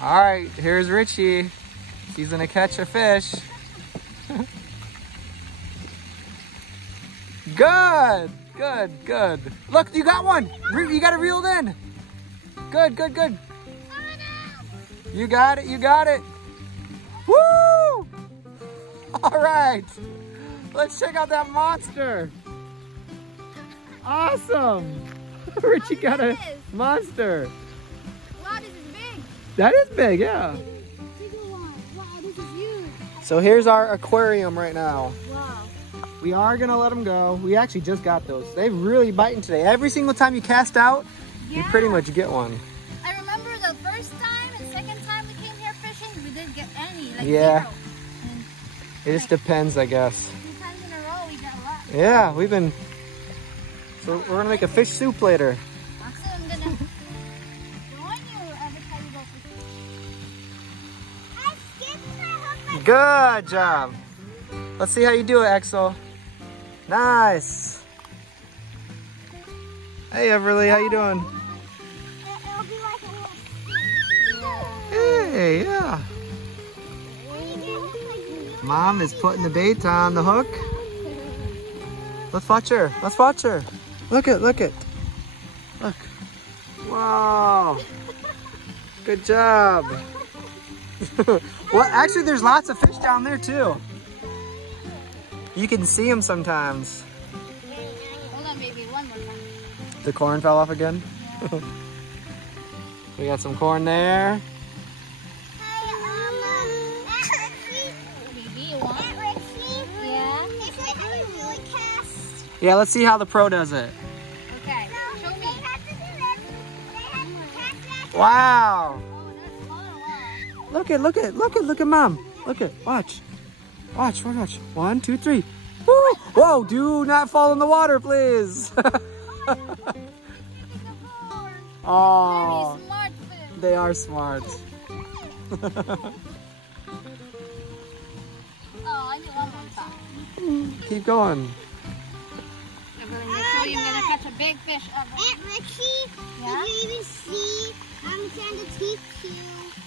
All right, here's Richie. He's gonna catch a fish. Good, good, good. Look, you got one. You got it reeled in. Good, good, good. You got it, you got it. Woo! All right, let's check out that monster. Awesome. Richie got a monster. Wow, this is big. That is big, yeah. Bigger one. Wow, this is huge. So here's our aquarium right now. Wow. We are gonna let them go. We actually just got those. They're really biting today. Every single time you cast out, you pretty much get one. I remember the first time and second time we came here fishing, we didn't get any. Like Yeah. zero. And It just depends, I guess. 2 times in a row, we got a lot. Yeah, we've been. So we're gonna make a fish soup later. Actually, I'm gonna join you every time you go fishing. Good job. Let's see how you do it, Axel. Nice. Hey, Everly, how you doing? It'll be like a little... Hey, yeah. Mom is putting the bait on the hook. Let's watch her. Let's watch her. Look it, look it. Look. Wow. Good job. Well, actually, there's lots of fish down there, too. You can see them sometimes. Hold on, baby, one more time. The corn fell off again. Yeah. We got some corn there. Baby, you want? Yeah. Yeah, let's see how the pro does it. Okay, show me. Wow. Oh, that's fun. Wow. Look at, look at, look at, look at Mom. Look at, watch. Watch, watch. 1, 2, 3. Woo! Whoa, do not fall in the water, please. Oh, Very smart fish. they are smart. Oh, I need one more time. Keep going. I'm gonna show you, I'm gonna catch a big fish. Aunt Richie, Yeah? did you even see? I'm trying to teach you.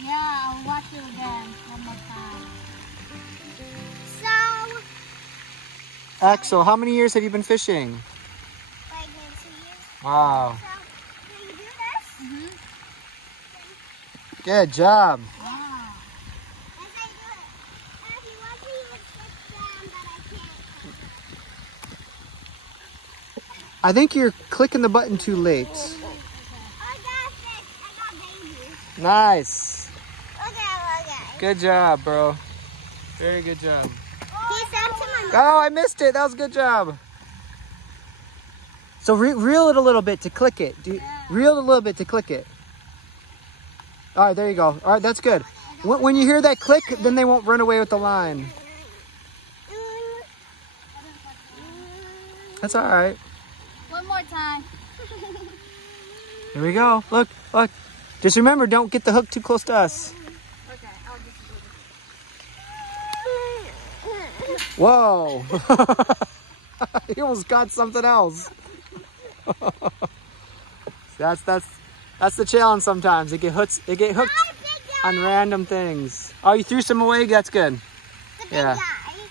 Yeah, I'll watch you again one more time. So, Axel, how many years have you been fishing? like in 2 years. Wow. So, can you do this? Mm-hmm. Good job. Wow. As I do it. And if you want me to fix them, but I can't. I think you're clicking the button too late. I got fish. I got babies. Nice. Look at it. Good job, bro. Very good job. He sent to my Oh, I missed it. That was a good job. So reel it a little bit to click it. Reel it a little bit to click it. All right, there you go. All right, that's good. When you hear that click, then they won't run away with the line. That's all right. One more time. Here we go. Look, look. Just remember, don't get the hook too close to us. Okay, I'll just do this. Whoa. He almost got something else. That's the challenge sometimes. It get hooked on random things. Oh, you threw some away? That's good. Yeah.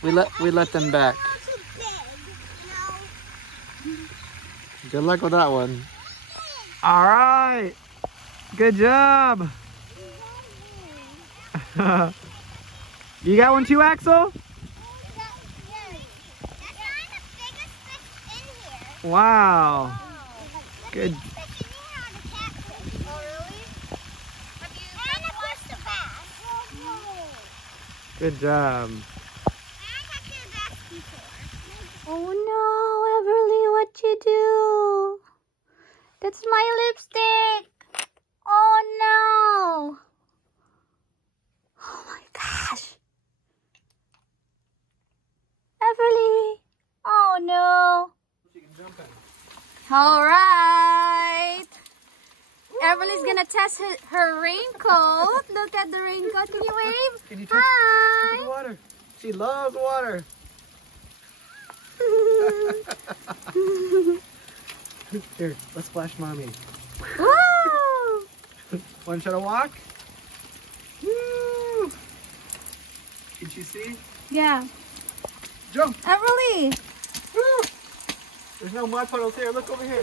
We let them back. Good luck with that one. All right. Good job. You got one too, Axel? Wow. Good. Good job. Oh no, Everly, what you do? That's my lipstick. Oh no. Oh my gosh. Everly. Oh no. All right. Everly's gonna test her raincoat. Look at the raincoat. Can you wave? Can you touch Hi. the water? She loves water. Here, let's splash mommy. Woo! Want to try to walk? Did she see? Yeah. Jump! Everly! Woo! There's no mud puddles here. Look over here.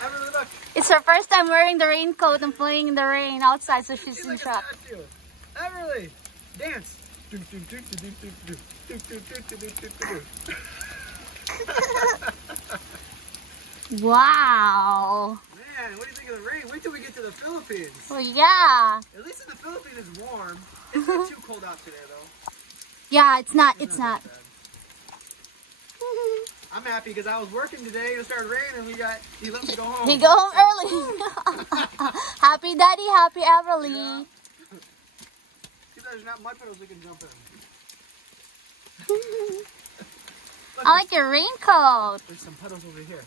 Everly, look. It's her first time wearing the raincoat and playing in the rain outside, so she's in like shock. Everly, dance. Wow. Man, what do you think of the rain? Wait till we get to the Philippines. Oh, yeah. At least in the Philippines it's warm. It's not too cold out today though. Yeah, it's not. It's not. that bad. I'm happy because I was working today. It started raining. He let me go home. He go home early. Happy daddy, happy Everly. Yeah. See, there's not mud puddles we can jump in. I like your raincoat. There's some puddles over here.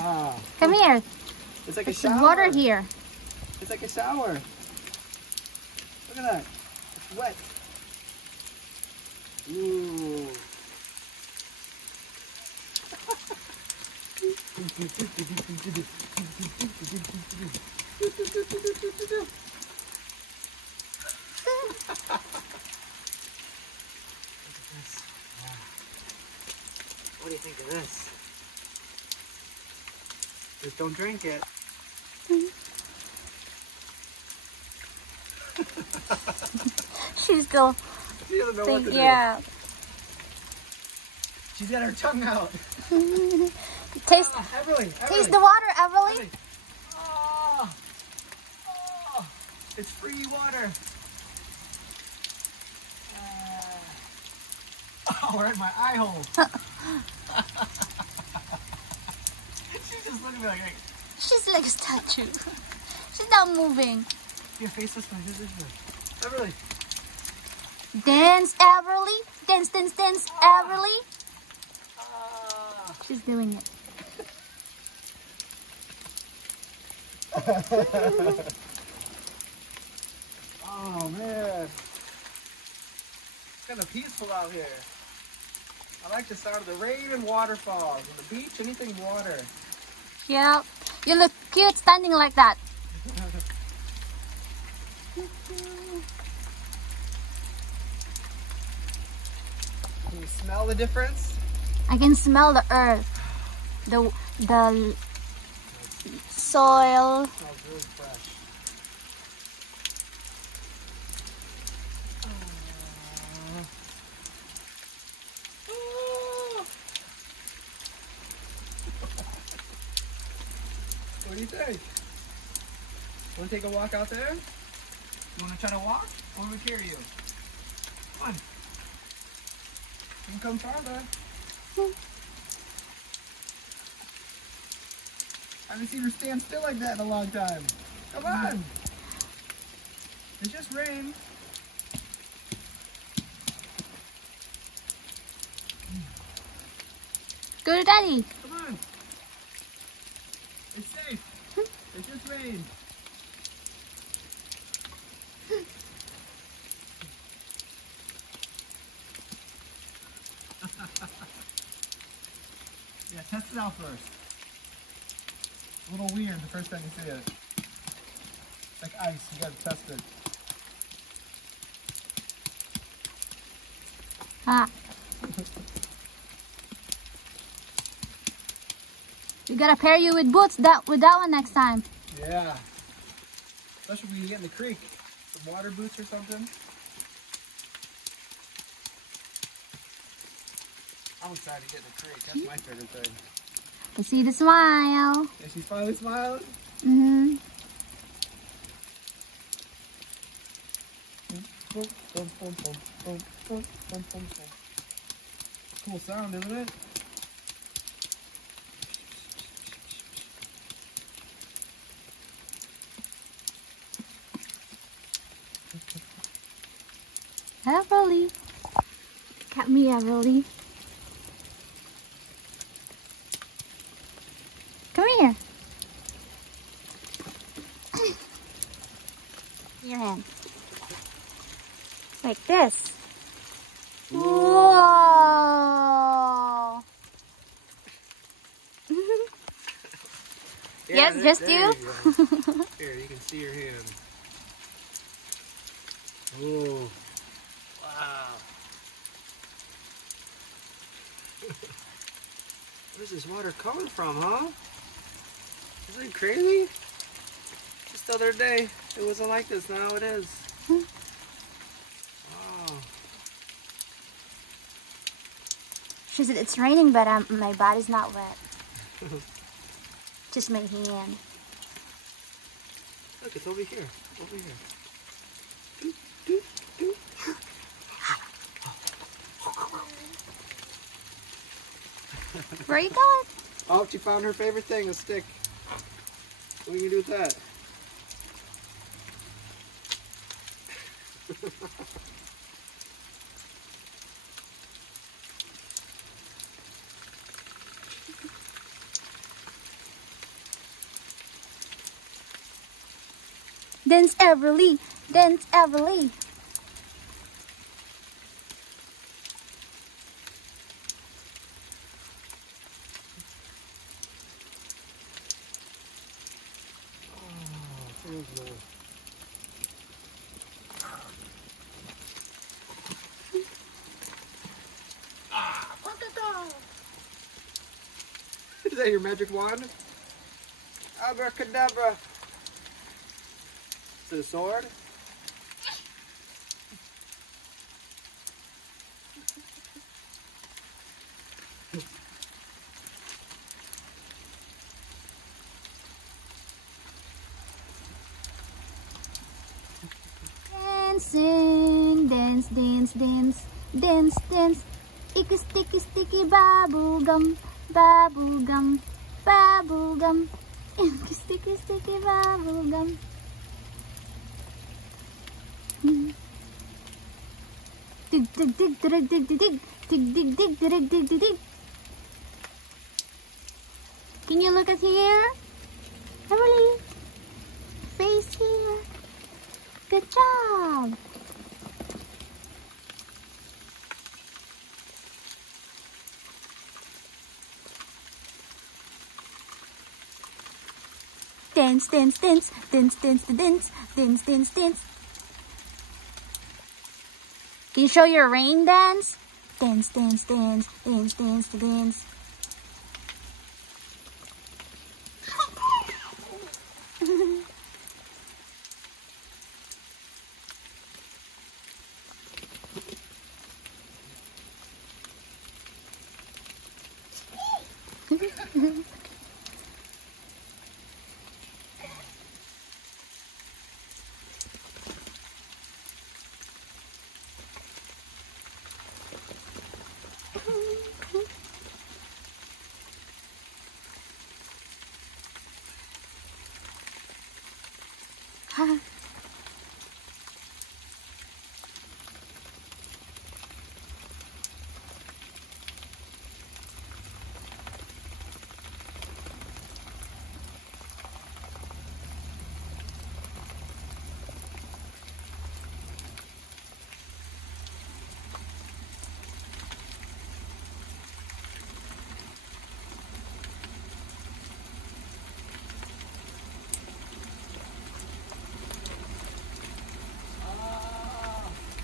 Wow. Come here. It's like There's a shower. some water here. It's like a shower. Look at that. It's wet. Ooh. What do you think of this? Just don't drink it. She's still She doesn't know what to do. yeah. She's got her tongue out. Taste Everly, taste the water, Everly. Oh, oh, it's free water. Oh, we're in my eye hole. She's just looking at me like, She's like a statue. She's not moving. your face this way, this way. Everly. Dance, Everly. Dance, dance, dance, Everly. Ah. She's doing it. Oh man, it's kind of peaceful out here. I like the sound of the rain and waterfalls, and the beach, anything water. Yeah. You look cute standing like that. Can you smell the difference? I can smell the earth, the soil. It smells really fresh. What do you think? Want to take a walk out there? You want to try to walk? Or we carry you? Come on. You can come farther. I haven't seen her stand still like that in a long time. Come on. It's just rain. Go to daddy. Come on. It's safe. It's just rain. Yeah, test it out first. A little weird the first time you see it. It's like ice, you gotta test it. Ah. We gotta pair you with boots with that one next time. Yeah. Especially when you get in the creek. Some water boots or something. I'm excited to get in the creek. That's my favorite thing. I see the smile. Yeah, she's finally smiling. Mm-hmm. Cool sound, isn't it? Everly. Look at me, Everly. Come here. Your hand. Like this. Whoa. just there you? go. Here, you can see your hand. Oh, wow. Where's this water coming from, huh? Isn't it crazy? Just the other day, it wasn't like this. Now it is. Wow. She said it's raining, but my body's not wet. Just my hand. Look, it's over here. Over here. Doop, doop, doop. Where are you going? Oh, she found her favorite thing, a stick. What are you gonna do with that? Dance Everly, dance Everly. Is that your magic wand? Abracadabra. Is it a sword? Dancing, dance, dance, dance, dance, dance. Icky, sticky, sticky, bubble gum, bubble gum, bubble gum. Icky, sticky, sticky, bubble gum. Dig, dig, dig, dig, dig, dig, dig, dig, dig, dig, dig, dig, dig, dig. Can you look at here? Emily, face here. Good job. Dance, dance, dance, dance, dance, dance, dance, dance, dance. Can you show your rain dance? Dance, dance, dance, dance, dance, dance.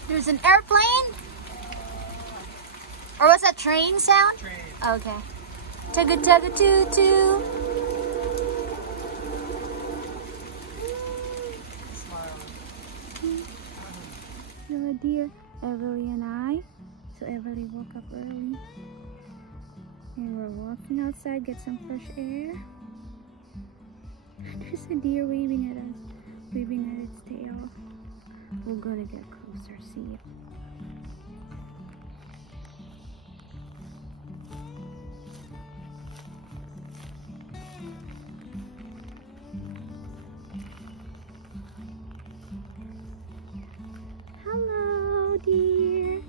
There's an airplane? Or was that train sound? Train. Okay. Tugga tugga toot toot. Hello dear, Everly and I. So Everly woke up early. And we're walking outside, get some fresh air. There's a deer waving at us, waving at its tail. We're gonna get closer, see it. Hello, dear.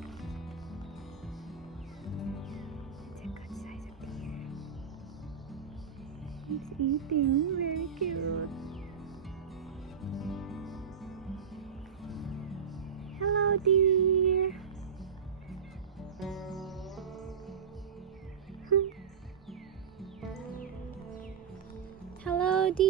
It's a good size of deer. It's eating, very cute. Hello, dear. Hello, dear.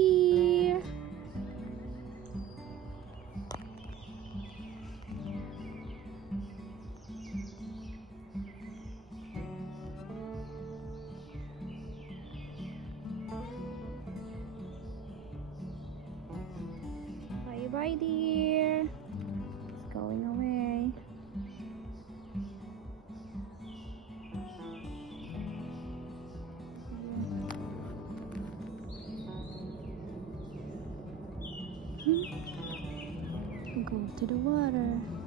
Bye, dear. It's going away. Go to the water.